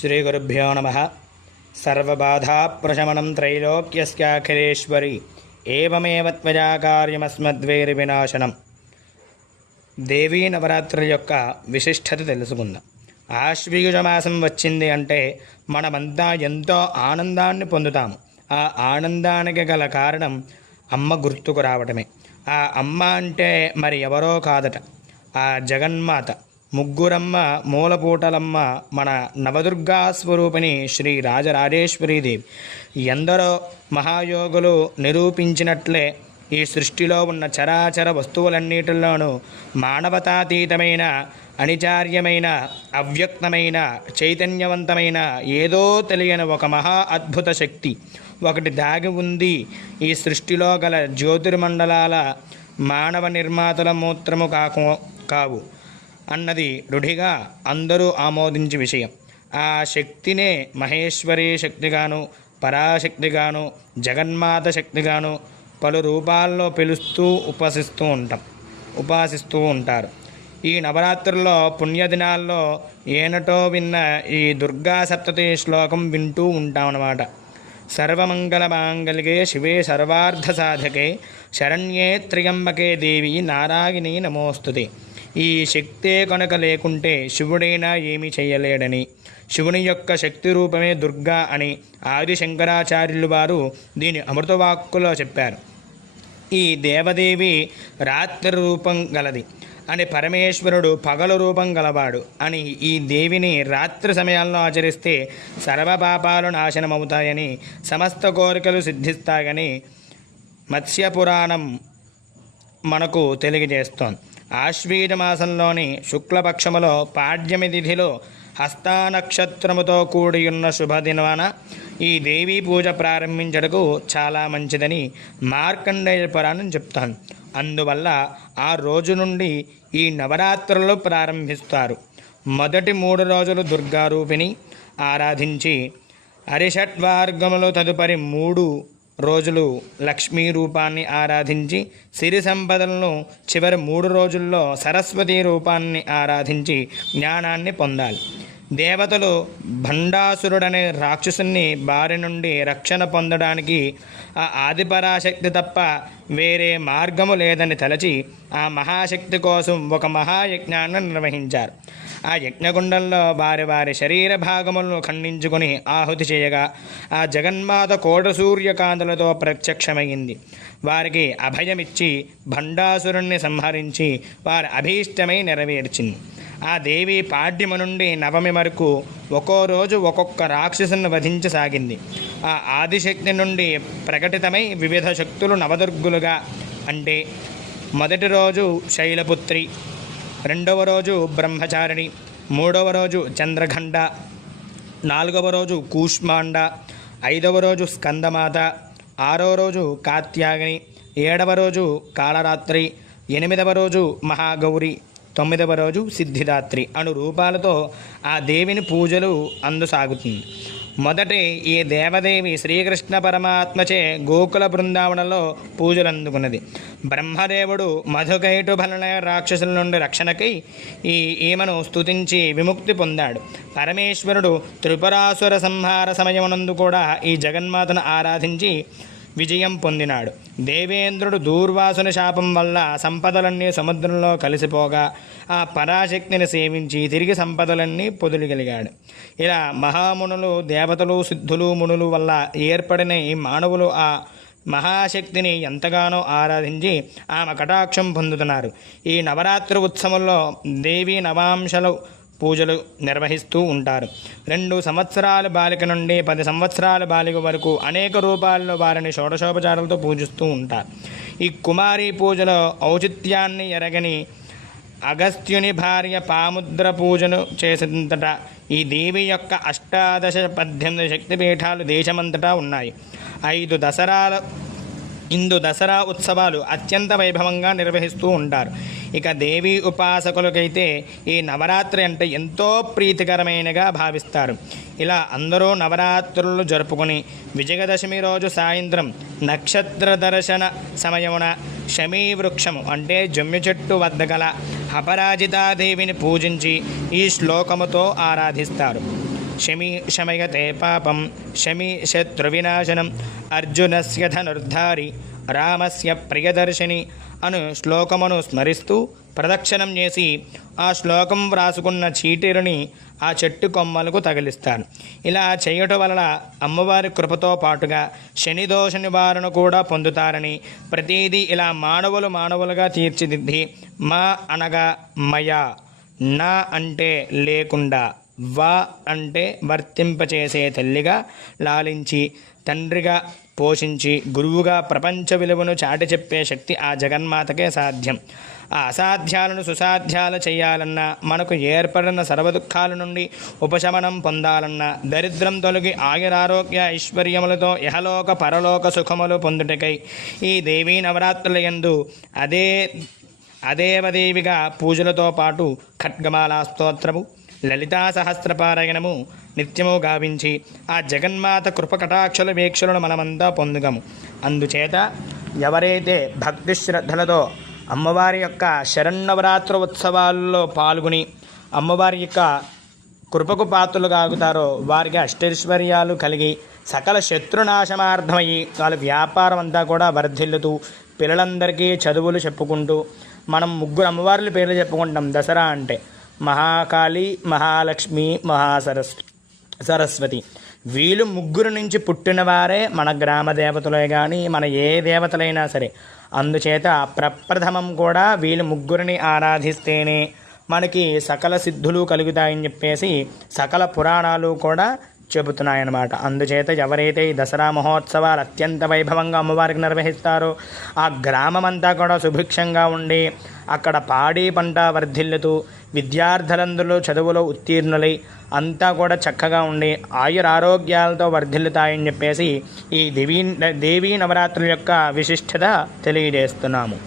శ్రీగురుభ్యో నమ సర్వబాధాప్రశమనం త్రైలోక్యస్యాఖిలేశ్వరి ఏమేవ త్వయా కార్యమస్మద్వేరి వినాశనం దేవీ నవరాత్రి యొక్క విశిష్టత తెలుసుకుందాం। ఆశ్వీయుజమాసం వచ్చింది అంటే మనమంతా ఎంతో ఆనందాన్ని పొందుతాము. ఆ ఆనందానికి గల కారణం అమ్మ గుర్తుకు రావటమే. ఆ అమ్మ అంటే మరి ఎవరో కాదట. ఆ జగన్మాత. ముగ్గురమ్మ మూలపూటలమ్మ మన నవదుర్గా స్వరూపిణి శ్రీ రాజరాజేశ్వరీదేవి. ఎందరో మహాయోగులు నిరూపించినట్లే ఈ సృష్టిలో ఉన్న చరాచర వస్తువులన్నిటిలోనూ మానవతాతీతమైన అనిచార్యమైన అవ్యక్తమైన చైతన్యవంతమైన ఏదో తెలియని ఒక మహా అద్భుత శక్తి ఒకటి దాగి ఉంది ఈ సృష్టిలో గల జ్యోతిర్మండలాల మానవ నిర్మాతల మూత్రము కాకు కావు. అన్నది రుఢిగా అందరూ ఆమోదించే విషయం. ఆ శక్తినే మహేశ్వరి శక్తిగాను పరాశక్తిగాను జగన్మాత శక్తిగాను పలు రూపాల్లో పిలుస్తూ ఉపాసిస్తూ ఉంటాం ఉపాసిస్తూ ఉంటారు. ఈ నవరాత్రుల్లో పుణ్యదినాల్లో ఏనటో విన్న ఈ దుర్గా సప్తతి శ్లోకం వింటూ ఉంటామన్నమాట. సర్వమంగళ మాంగళ్యే శివే సర్వార్థ సాధకే శరణ్యే త్రియంబకే దేవి నారాయణి నమోస్తుతే. ఈ శక్తే కనుక లేకుంటే శివుడైనా ఏమీ చేయలేడని. శివుని యొక్క శక్తి రూపమే దుర్గా అని ఆది శంకరాచార్యులు వారు దీని అమృతవాక్కులో చెప్పారు. ఈ దేవదేవి రాత్రి రూపం గలది అని పరమేశ్వరుడు పగలు రూపం గలవాడు అని ఈ దేవిని రాత్రి సమయాల్లో ఆచరిస్తే సర్వపాపాలు నాశనమవుతాయని సమస్త కోరికలు సిద్ధిస్తాయని మత్స్యపురాణం మనకు తెలియజేస్తోంది. ఆశ్వీజమాసంలోని శుక్లపక్షములో పాడ్యమి తిథిలో హస్తానక్షత్రముతో కూడి ఉన్న ఈ దేవీ పూజ ప్రారంభించడకు చాలా మంచిదని మార్కండేయ పురాణం చెప్తాను. అందువల్ల ఆ రోజు నుండి ఈ నవరాత్రులు ప్రారంభిస్తారు. మొదటి మూడు రోజులు దుర్గారూపిణి ఆరాధించి అరిషట్వార్గములు తదుపరి మూడు రోజులు లక్ష్మీ రూపాన్ని ఆరాధించి సిరి సంపదలను చివరి మూడు రోజుల్లో సరస్వతి రూపాన్ని ఆరాధించి జ్ఞానాన్ని పొందాలి. దేవతలు భండాసురుడనే రాక్షసుని బారి నుండి రక్షణ పొందడానికి ఆ ఆదిపరాశక్తి తప్ప వేరే మార్గము లేదని తలచి ఆ మహాశక్తి కోసం ఒక మహాయజ్ఞాన్ని నిర్వహించారు. ఆ యజ్ఞగుండంలో వారి వారి శరీర భాగములను ఖండించుకొని ఆహుతి చేయగా ఆ జగన్మాత కోట సూర్యకాంతులతో ప్రత్యక్షమైంది వారికి అభయమిచ్చి భండాసురుణ్ణి సంహరించి వారి అభీష్టమై నెరవేర్చింది. ఆ దేవి పాడ్యము నుండి నవమి వరకు ఒక్కో రోజు ఒక్కొక్క రాక్షసుని వధించసాగింది. ఆ ఆదిశక్తి నుండి ప్రకటితమై వివిధ శక్తులు నవదుర్గులుగా అంటే మొదటి రోజు శైలపుత్రి రెండవ రోజు బ్రహ్మచారిణి మూడవ రోజు చంద్రఘంట నాలుగవ రోజు కూష్మాండ ఐదవ రోజు స్కందమాత ఆరో రోజు కాత్యాగిని ఏడవ రోజు కాళరాత్రి ఎనిమిదవ రోజు మహాగౌరి తొమ్మిదవ రోజు సిద్ధిదాత్రి అను రూపాలతో ఆ దేవిని పూజలు అందుసాగుతుంది. మొదటి ఈ దేవదేవి శ్రీకృష్ణ పరమాత్మచే గోకుల బృందావనంలో పూజలు అందుకున్నది బ్రహ్మదేవుడు మధుకైటు భలన రాక్షసుల నుండి రక్షణకై ఈ ఈమెను స్తుతించి విముక్తి పొందాడు. పరమేశ్వరుడు త్రిపురాసుర సంహార సమయమునందు కూడా ఈ జగన్మాతను ఆరాధించి విజయం పొందినాడు. దేవేంద్రుడు దూర్వాసుల శాపం వల్ల సంపదలన్నీ సముద్రంలో కలిసిపోగా ఆ పరాశక్తిని సేవించి తిరిగి సంపదలన్నీ పొదులుగలిగాడు ఇలా మహామునులు దేవతలు సిద్ధులు మునులు వల్ల ఏర్పడిన ఈ మానవులు ఆ మహాశక్తిని ఎంతగానో ఆరాధించి ఆమె కటాక్షం పొందుతున్నారు. ఈ నవరాత్రి ఉత్సవంలో దేవి నవాంశలు పూజలు నిర్వహిస్తూ ఉంటారు. రెండు సంవత్సరాల బాలిక నుండి పది సంవత్సరాల బాలిక వరకు అనేక రూపాల్లో వారిని షోడశోపచారాలతో పూజిస్తూ ఉంటారు. ఈ కుమారి పూజలో ఔచిత్యాన్ని ఎరగని అగస్త్యుని భార్య పాముద్ర పూజను చేసినంతట ఈ దేవి యొక్క అష్టాదశ పద్దెనిమిది శక్తిపీఠాలు దేశమంతటా ఉన్నాయి. ఐదు దసరాల ఇందు దసరా ఉత్సవాలు అత్యంత వైభవంగా నిర్వహిస్తూ ఉంటారు. ఇక దేవీ ఉపాసకులకైతే ఈ నవరాత్రి అంటే ఎంతో ప్రీతికరమైనగా భావిస్తారు. ఇలా అందరూ నవరాత్రులు జరుపుకొని విజయదశమి రోజు సాయంత్రం నక్షత్ర దర్శన సమయమున వృక్షము అంటే జమ్మి చెట్టు వద్ద గల అపరాజితాదేవిని పూజించి ఈ శ్లోకముతో ఆరాధిస్తారు. శమి శమయతే పాపం శమి శత్రువినాశనం అర్జునస్య ధనుర్ధారి రామస్య ప్రియదర్శిని అను శ్లోకమును స్మరిస్తూ ప్రదక్షిణం చేసి ఆ శ్లోకం వ్రాసుకున్న చీటీరుని ఆ చెట్టు కొమ్మలకు తగిలిస్తాను. ఇలా చేయటం వలన అమ్మవారి కృపతో పాటుగా శని దోష నివారణ కూడా పొందుతారని ప్రతిదీ ఇలా మానవులు మానవులుగా తీర్చిదిద్ది మా అనగా మయా నా అంటే లేకుండా. వా అంటే వర్తింపచేసే తల్లిగా లాలించి తండ్రిగా పోషించి గురువుగా ప్రపంచ విలువను చాటి చెప్పే శక్తి ఆ జగన్మాతకే సాధ్యం. ఆ అసాధ్యాలను సుసాధ్యాలు చేయాలన్నా మనకు ఏర్పడిన సర్వదుఖాల నుండి ఉపశమనం పొందాలన్నా దరిద్రం తొలగి ఆయురారోగ్య ఐశ్వర్యములతో ఇహలోక పరలోక సుఖములు పొందుటకై ఈ దేవీ నవరాత్రుల యందు అదే అదేవదేవిగా పూజలతో పాటు ఖడ్గమాలా స్తోత్రము లలితా సహస్రపారాయణము నిత్యము గావించి ఆ జగన్మాత కృపకటాక్షల వీక్షలను మనమంతా పొందుగము. అందుచేత ఎవరైతే భక్తి శ్రద్ధలతో అమ్మవారి యొక్క శరన్నవరాత్రి ఉత్సవాల్లో పాల్గొని అమ్మవారి యొక్క కృపకు పాత్రలు కాగుతారో వారికి అష్టైశ్వర్యాలు కలిగి సకల శత్రునాశమార్థమయ్యి వాళ్ళ వ్యాపారం అంతా కూడా వర్ధిల్లుతూ పిల్లలందరికీ చదువులు చెప్పుకుంటూ మనం ముగ్గురు అమ్మవార్ల పేర్లు చెప్పుకుంటాం దసరా అంటే. మహాకాళి మహాలక్ష్మి మహాసరస్ సరస్వతి. వీళ్ళు ముగ్గురు నుంచి పుట్టినవారే మన గ్రామ దేవతలే కానీ మన ఏ దేవతలైనా సరే. అందుచేత ప్రప్రథమం కూడా వీళ్ళు ముగ్గురిని ఆరాధిస్తేనే మనకి సకల సిద్ధులు కలుగుతాయని చెప్పేసి సకల పురాణాలు కూడా చెబుతున్నాయన్నమాట. అందుచేత ఎవరైతే ఈ దసరా మహోత్సవాలు అత్యంత వైభవంగా అమ్మవారికి నిర్వహిస్తారో ఆ గ్రామం అంతా కూడా సుభిక్షంగా ఉండి అక్కడ పాడి పంట వర్ధిల్లుతూ విద్యార్థులందరూ చదువులో ఉత్తీర్ణులై అంతా కూడా చక్కగా ఉండి ఆయురారోగ్యాలతో వర్ధిల్లుతాయని చెప్పేసి ఈ దేవీ దేవీ నవరాత్రుల యొక్క విశిష్టత తెలియజేస్తున్నాము.